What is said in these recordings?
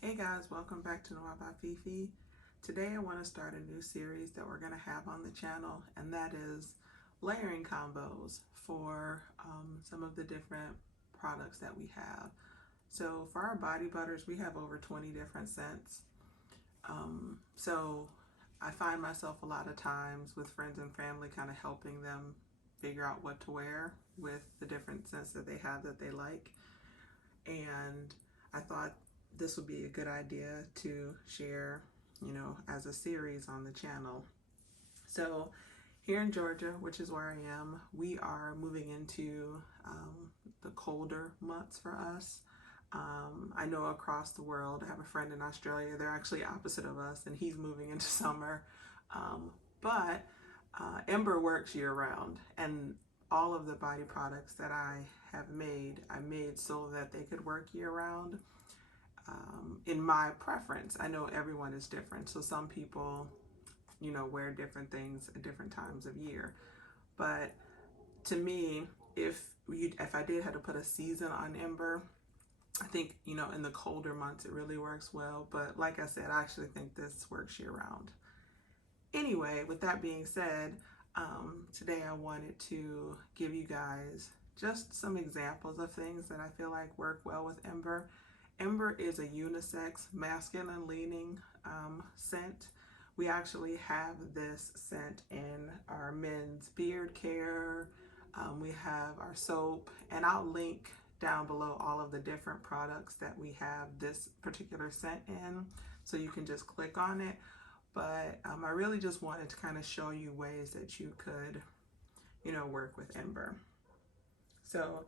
Hey guys, welcome back to Noir by Fifi. Today I want to start a new series that we're going to have on the channel, and that is layering combos for some of the different products that we have. So for our body butters, we have over 20 different scents. So I find myself a lot of times with friends and family kind of helping them figure out what to wear with the different scents that they have that they like. And I thought this would be a good idea to share, as a series on the channel. So here in Georgia, which is where I am, we are moving into the colder months for us. I know across the world, I have a friend in Australia, they're actually opposite of us, and he's moving into summer. But Ember works year round, and all of the body products that I have made, I made so that they could work year round. In my preference, I know everyone is different, so some people, wear different things at different times of year. But to me, if I did have to put a season on Ember, I think, in the colder months it really works well. But like I said, I actually think this works year round. Anyway, with that being said, today I wanted to give you guys just some examples of things that I feel like work well with Ember. Ember is a unisex, masculine leaning scent. We actually have this scent in our men's beard care. We have our soap, and I'll link down below all of the different products that we have this particular scent in, so you can just click on it. But I really just wanted to kind of show you ways that you could, work with Ember. So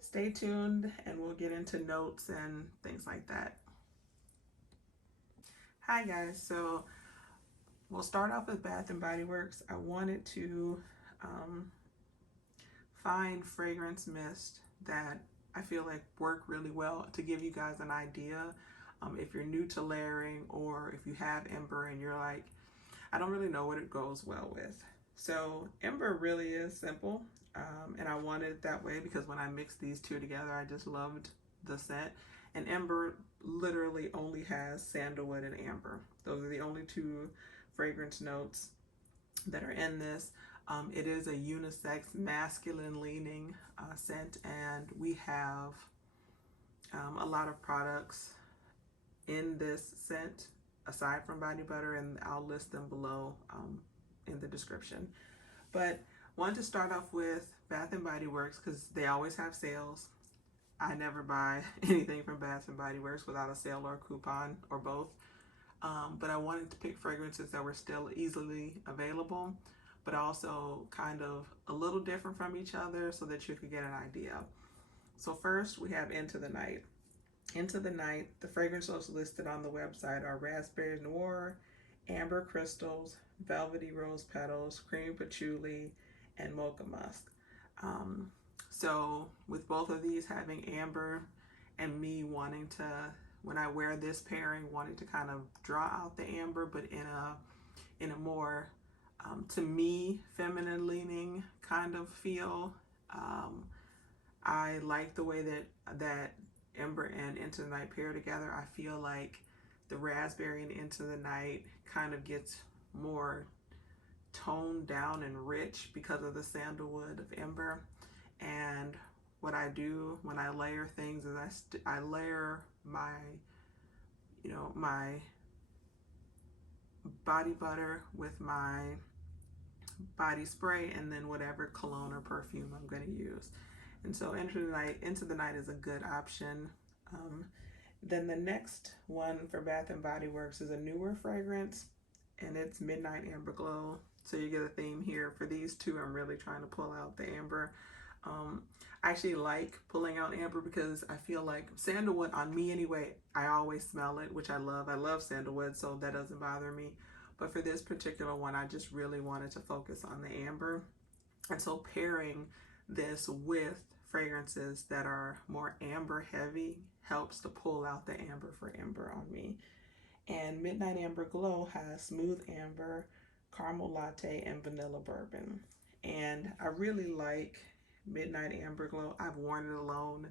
stay tuned and we'll get into notes and things like that. Hi guys, so we'll start off with Bath and Body Works. I wanted to find fragrance mist that I feel like work really well to give you guys an idea. If you're new to layering, or if you have Ember and you're like, I don't really know what it goes well with. So Ember really is simple, and I wanted it that way because when I mixed these two together, I just loved the scent. And Ember literally only has sandalwood and amber. Those are the only two fragrance notes that are in this. It is a unisex, masculine leaning scent, and we have a lot of products in this scent aside from body butter, and I'll list them below in the description. But wanted to start off with Bath and Body Works because they always have sales. I never buy anything from Bath and Body Works without a sale or a coupon or both. But I wanted to pick fragrances that were still easily available, but also kind of a little different from each other so that you could get an idea. So first we have Into the Night. Into the Night, the fragrances listed on the website are Raspberry Noir, Amber Crystals, Velvety Rose Petals, Creamy Patchouli, and Mocha Musk. So with both of these having amber, and me wanting to, when I wear this pairing, wanting to kind of draw out the amber, but in a more, to me, feminine leaning kind of feel. I like the way that Ember and Into the Night pair together. I feel like the raspberry and Into the Night kind of gets more toned down and rich because of the sandalwood of Ember. And what I do when I layer things is I layer my, my body butter with my body spray, and then whatever cologne or perfume I'm going to use. And so Into the Night is a good option. Then the next one for Bath and Body Works is a newer fragrance, and it's Midnight Amber Glow. So you get a theme here. For these two, I'm really trying to pull out the amber. I actually like pulling out amber because I feel like sandalwood, on me anyway, I always smell it, which I love. I love sandalwood, so that doesn't bother me. But for this particular one, I just really wanted to focus on the amber. And so pairing this with fragrances that are more amber heavy helps to pull out the amber for Ember on me. And Midnight Amber Glow has smooth amber, caramel latte, and vanilla bourbon. And I really like Midnight Amber Glow. I've worn it alone.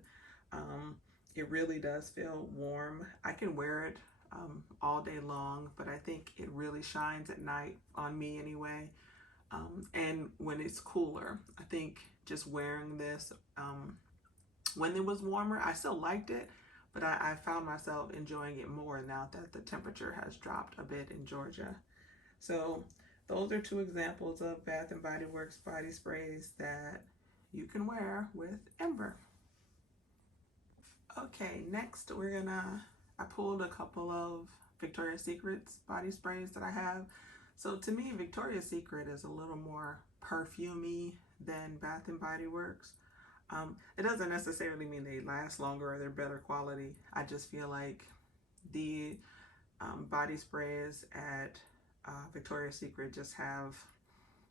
It really does feel warm. I can wear it all day long, but I think it really shines at night on me anyway. And when it's cooler, I think just wearing this when it was warmer, I still liked it, but I found myself enjoying it more now that the temperature has dropped a bit in Georgia. So those are two examples of Bath and Body Works body sprays that you can wear with Ember. Okay, next I pulled a couple of Victoria's Secret's body sprays that I have. So to me, Victoria's Secret is a little more perfumey than Bath and Body Works. It doesn't necessarily mean they last longer or they're better quality. I just feel like the body sprays at Victoria's Secret just have,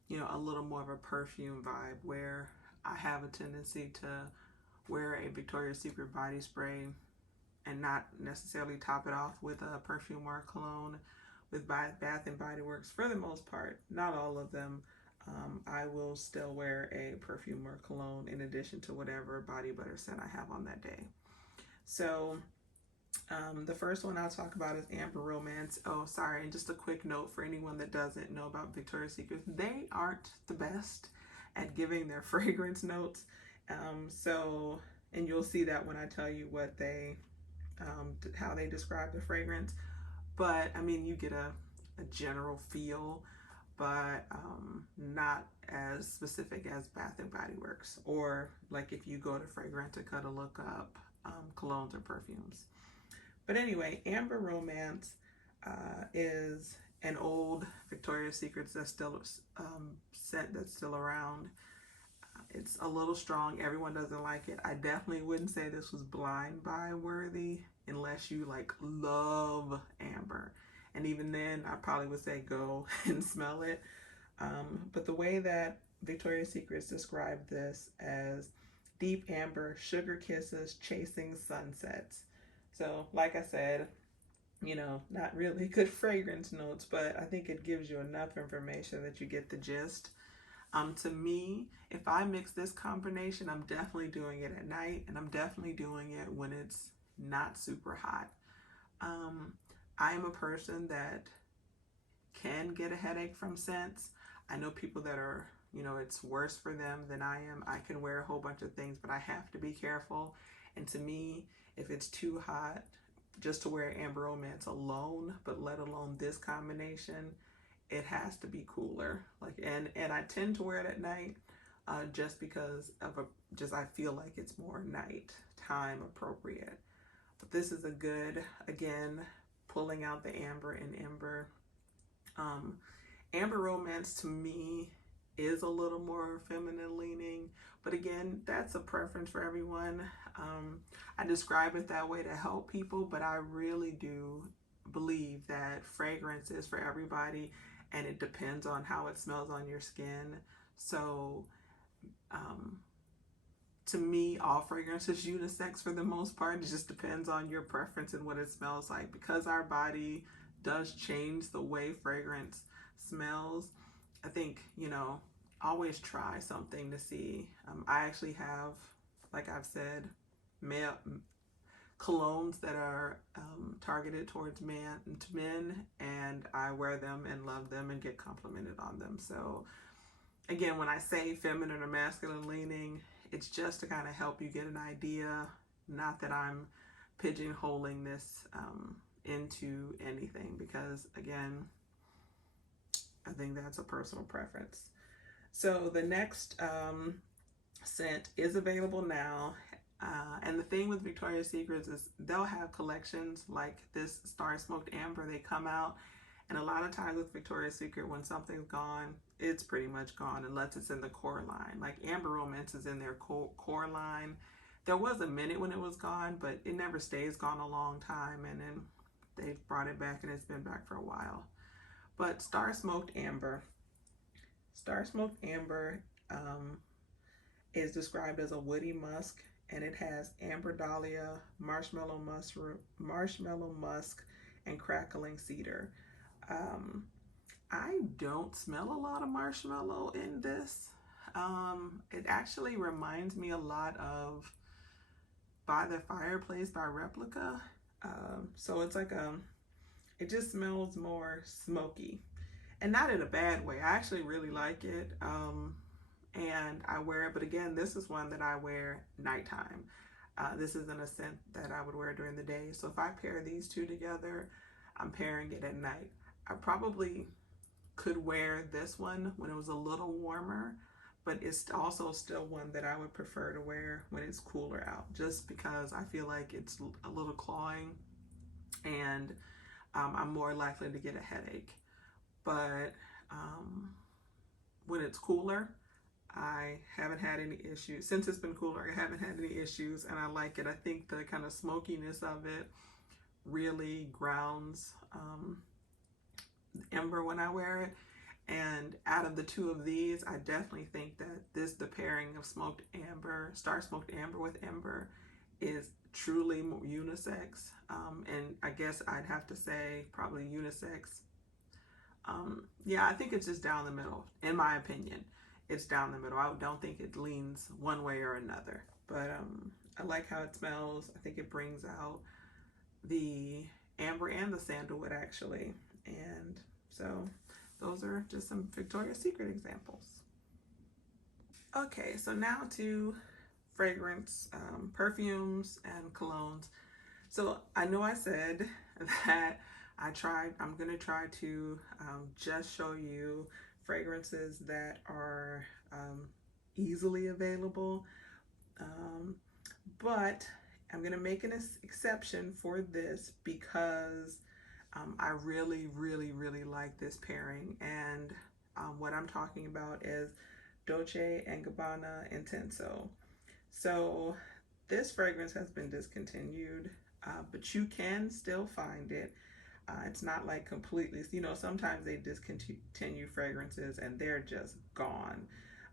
you know, a little more of a perfume vibe, where I have a tendency to wear a Victoria's Secret body spray and not necessarily top it off with a perfume or a cologne. With Bath and Body Works, for the most part, not all of them, I will still wear a perfume or cologne in addition to whatever body butter scent I have on that day. So the first one I'll talk about is Amber Romance. Oh, sorry, and just a quick note for anyone that doesn't know about Victoria's Secret, they aren't the best at giving their fragrance notes. And you'll see that when I tell you what they, how they describe the fragrance. But I mean, you get a general feel, but not as specific as Bath and Body Works, or like if you go to Fragrantica to look up colognes or perfumes. But anyway, Amber Romance is an old Victoria's Secret that's still scent that's still around. It's a little strong. Everyone doesn't like it. I definitely wouldn't say this was blind buy worthy unless you like love amber. And even then, I probably would say go and smell it. But the way that Victoria's Secret described this as deep amber, sugar kisses, chasing sunsets. So like I said, you know, not really good fragrance notes, but I think it gives you enough information that you get the gist. To me, if I mix this combination, I'm definitely doing it at night, and I'm definitely doing it when it's not super hot. I am a person that can get a headache from scents. I know people that are, you know, it's worse for them than I am. I can wear a whole bunch of things, but I have to be careful. And to me, if it's too hot, just to wear Amber Romance alone, but let alone this combination, it has to be cooler. Like, and I tend to wear it at night, just because of I feel like it's more nighttime appropriate. But this is a good, again, pulling out the amber and Ember. Amber Romance to me is a little more feminine leaning, but again, that's a preference for everyone. I describe it that way to help people, but I really do believe that fragrance is for everybody, and it depends on how it smells on your skin. So to me, all fragrance is unisex for the most part. It just depends on your preference and what it smells like. Because our body does change the way fragrance smells, I think, you know, always try something to see. I actually have, like I've said, male colognes that are targeted towards men, and I wear them and love them and get complimented on them. So again, when I say feminine or masculine leaning, it's just to kind of help you get an idea. Not that I'm pigeonholing this into anything, because again, I think that's a personal preference. So the next scent is available now. And the thing with Victoria's Secret is they'll have collections like this Star Smoked Amber. They come out, and a lot of times with Victoria's Secret, when something's gone, it's pretty much gone unless it's in the core line. Like Amber Romance is in their core line. There was a minute when it was gone, but it never stays gone a long time, and then they've brought it back, and it's been back for a while. But Star Smoked Amber is described as a woody musk, and it has amber dahlia, marshmallow musk, and crackling cedar. I don't smell a lot of marshmallow in this. It actually reminds me a lot of By the Fireplace by Replica. So it's like it just smells more smoky, and not in a bad way. I actually really like it, and I wear it. But again, this is one that I wear nighttime. This isn't a scent that I would wear during the day. So if I pair these two together, I'm pairing it at night. I probably could wear this one when it was a little warmer, but it's also still one that I would prefer to wear when it's cooler out, just because I feel like it's a little clawing, and I'm more likely to get a headache. But when it's cooler, I haven't had any issues. Since it's been cooler, I haven't had any issues, and I like it. I think the kind of smokiness of it really grounds Ember when I wear it. And out of the two of these, I definitely think that the pairing of smoked amber, star smoked amber with Ember, is truly more unisex. And I guess I'd have to say probably unisex. Yeah, I think it's just down the middle, in my opinion. It's down the middle. I don't think it leans one way or another. But I like how it smells. I think it brings out the amber and the sandalwood, actually. And so those are just some Victoria's Secret examples. Okay, so now to fragrance, perfumes and colognes. So I know I said that I'm gonna try to just show you fragrances that are easily available, but I'm gonna make an exception for this because I really, really, really like this pairing, and what I'm talking about is Dolce and Gabbana Intenso. So this fragrance has been discontinued, but you can still find it. It's not like completely, you know, sometimes they discontinue fragrances and they're just gone.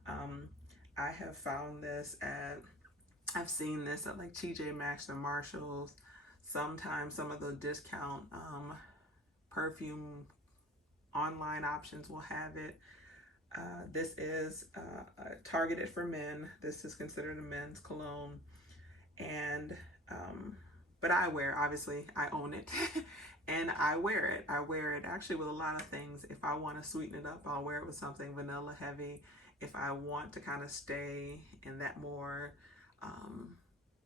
I have found this I've seen this at like TJ Maxx and Marshalls. Sometimes some of the discount perfume online options will have it. This is targeted for men. This is considered a men's cologne. And but obviously I own it and I wear it. I wear it actually with a lot of things. If I want to sweeten it up, I'll wear it with something vanilla heavy. If I want to kind of stay in that more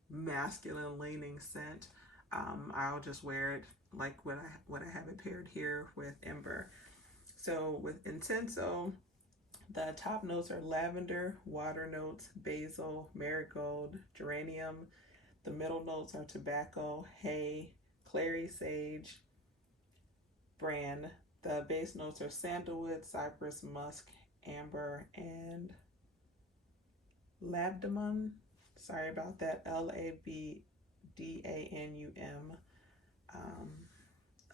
masculine leaning scent, I'll just wear it like what I have it paired here with Ember. So with Intenso, the top notes are lavender, water notes, basil, marigold, geranium. The middle notes are tobacco, hay, clary sage, bran. The base notes are sandalwood, cypress, musk, amber, and labdanum. Sorry about that, Labdanum.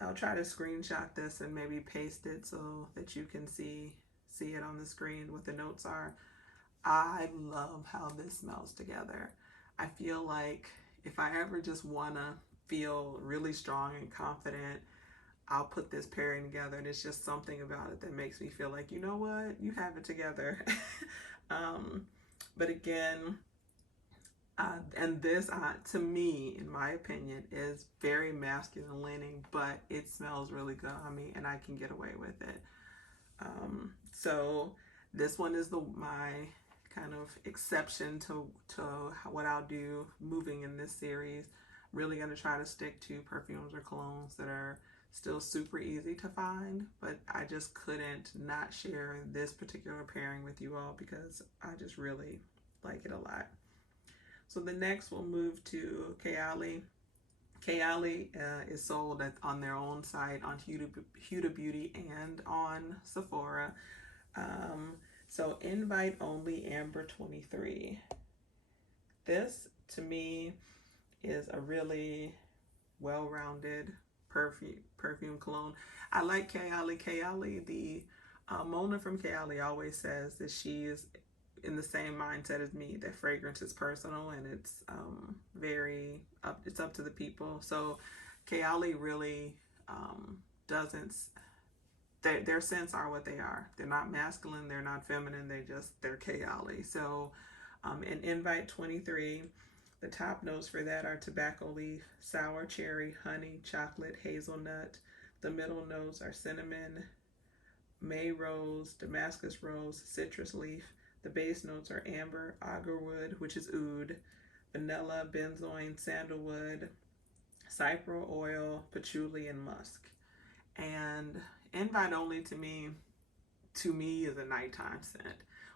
I'll try to screenshot this and maybe paste it so that you can see it on the screen what the notes are. I love how this smells together. I feel like if I ever just want to feel really strong and confident, I'll put this pairing together, and it's just something about it that makes me feel like, you know what, you have it together. But again, and this, to me, in my opinion, is very masculine leaning, but it smells really good on me, and I can get away with it. So this one is my kind of exception to what I'll do moving in this series. Really going to try to stick to perfumes or colognes that are still super easy to find, but I just couldn't not share this particular pairing with you all because I just really like it a lot. So the next we'll move to Kayali. Kayali is sold on their own site on Huda Beauty and on Sephora. So invite only Amber 23. This to me is a really well-rounded perfume cologne. I like Kayali. Kayali, the Mona from Kayali always says that she is in the same mindset as me, that fragrance is personal and it's it's up to the people. So Kayali really doesn't, their scents are what they are. They're not masculine, they're not feminine, they're Kayali. So in Invite 23, The top notes for that are tobacco leaf, sour cherry, honey, chocolate, hazelnut. The middle notes are cinnamon, May rose, Damascus rose, citrus leaf. The base notes are amber, agarwood, which is oud, vanilla, benzoin, sandalwood, cypre oil, patchouli, and musk. And invite only to me is a nighttime scent.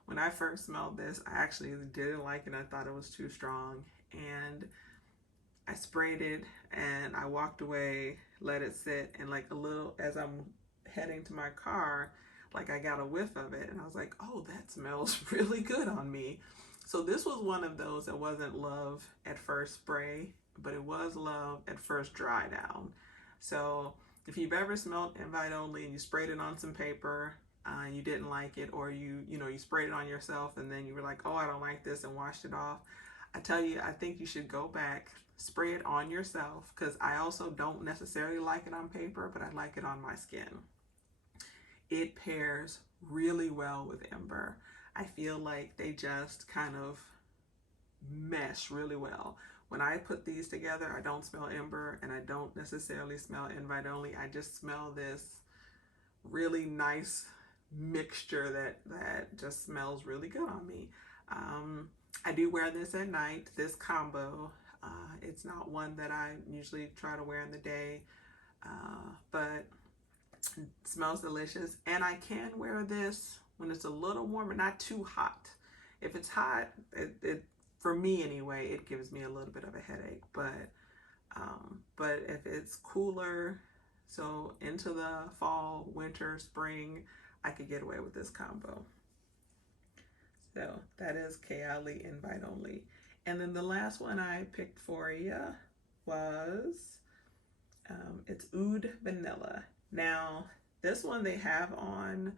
When I first smelled this, I actually didn't like it. I thought it was too strong. And I sprayed it and I walked away, let it sit, and like a little, as I'm heading to my car, like I got a whiff of it and I was like, oh, that smells really good on me. So this was one of those that wasn't love at first spray, but it was love at first dry down. So if you've ever smelled invite only and you sprayed it on some paper, you didn't like it, or you sprayed it on yourself and then you were like, oh, I don't like this, and washed it off, I tell you, I think you should go back, spray it on yourself, because I also don't necessarily like it on paper, but I like it on my skin. It pairs really well with Ember. I feel like they just kind of mesh really well. When I put these together, I don't smell Ember and I don't necessarily smell invite only. I just smell this really nice mixture that just smells really good on me. I do wear this at night, this combo. It's not one that I usually try to wear in the day, but it smells delicious. And I can wear this when it's a little warmer, not too hot. If it's hot, it for me anyway, it gives me a little bit of a headache. But if it's cooler, so into the fall, winter, spring, I could get away with this combo. So that is Kayali invite only. And then the last one I picked for you was, it's Oud Vanilla. Now, this one they have on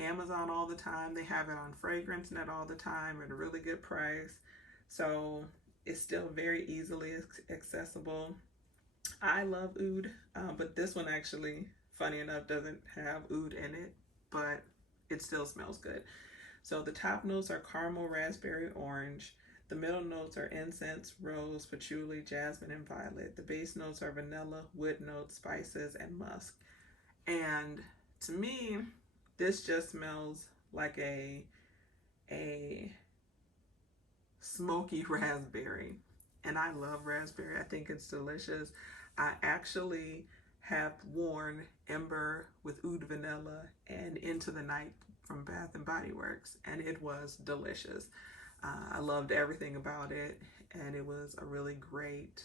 Amazon all the time. They have it on FragranceNet all the time at a really good price. So it's still very easily accessible. I love oud, but this one actually, funny enough, doesn't have oud in it, but it still smells good. So the top notes are caramel, raspberry, orange. The middle notes are incense, rose, patchouli, jasmine, and violet. The base notes are vanilla, wood notes, spices, and musk. And to me, this just smells like a smoky raspberry. And I love raspberry. I think it's delicious. I actually have worn Ember with Oud Vanilla and Into the Night from Bath and Body Works, and it was delicious. I loved everything about it, and it was a really great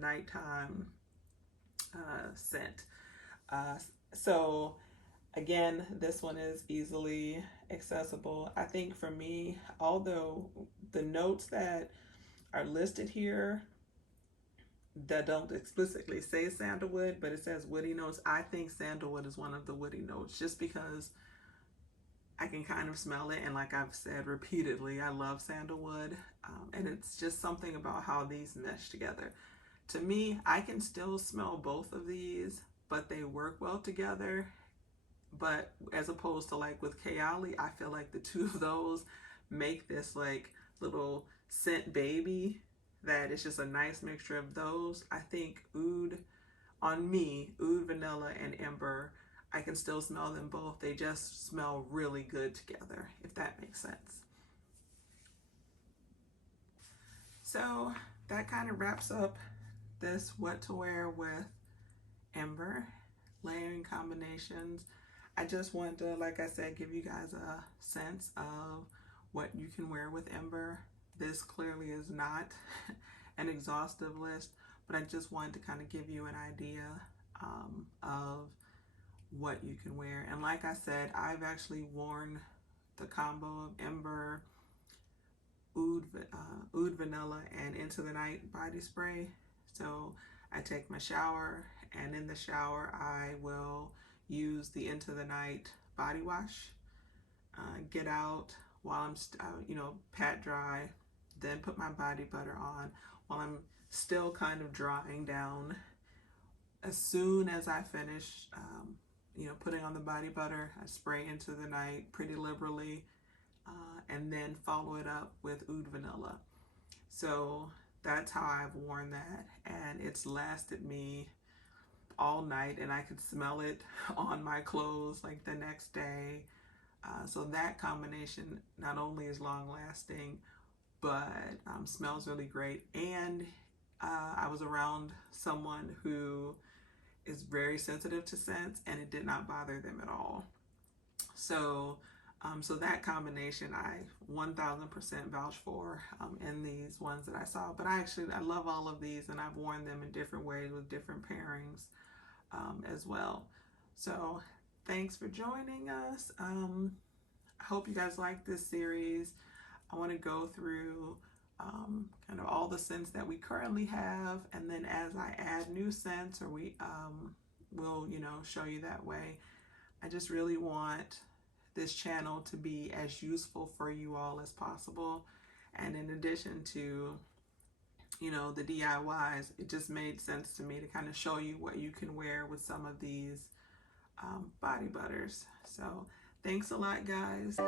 nighttime scent. So again, this one is easily accessible. I think for me, although the notes that are listed here that don't explicitly say sandalwood, but it says woody notes, I think sandalwood is one of the woody notes, just because I can kind of smell it. And like I've said repeatedly, I love sandalwood. And it's just something about how these mesh together. To me, I can still smell both of these, but they work well together. But as opposed to like with Kayali, I feel like the two of those make this like little scent baby that it's just a nice mixture of those. I think Oud, on me, Oud Vanilla and Ember, I can still smell them both. They just smell really good together, if that makes sense. So that kind of wraps up this what to wear with Ember layering combinations. I just wanted to, like I said, give you guys a sense of what you can wear with Ember. This clearly is not an exhaustive list, but I just wanted to kind of give you an idea of what you can wear. And like I said, I've actually worn the combo of Ember, Oud Vanilla, and Into the Night body spray. So I take my shower, and in the shower I will use the Into the Night body wash, get out while I'm pat dry, then put my body butter on while I'm still kind of drying down. As soon as I finish putting on the body butter, I spray Into the Night pretty liberally, and then follow it up with Oud Vanilla. So that's how I've worn that, and it's lasted me all night, and I could smell it on my clothes like the next day. So that combination not only is long lasting, but smells really great. And I was around someone who is very sensitive to scents, and it did not bother them at all. So so that combination I 1000% vouch for in these ones that I saw. But I love all of these, and I've worn them in different ways with different pairings as well. So thanks for joining us. I hope you guys like this series. I want to go through kind of all the scents that we currently have, and then as I add new scents, or we will, you know, show you that way. I just really want this channel to be as useful for you all as possible. And in addition to, you know, the DIYs, it just made sense to me to kind of show you what you can wear with some of these body butters. So thanks a lot, guys.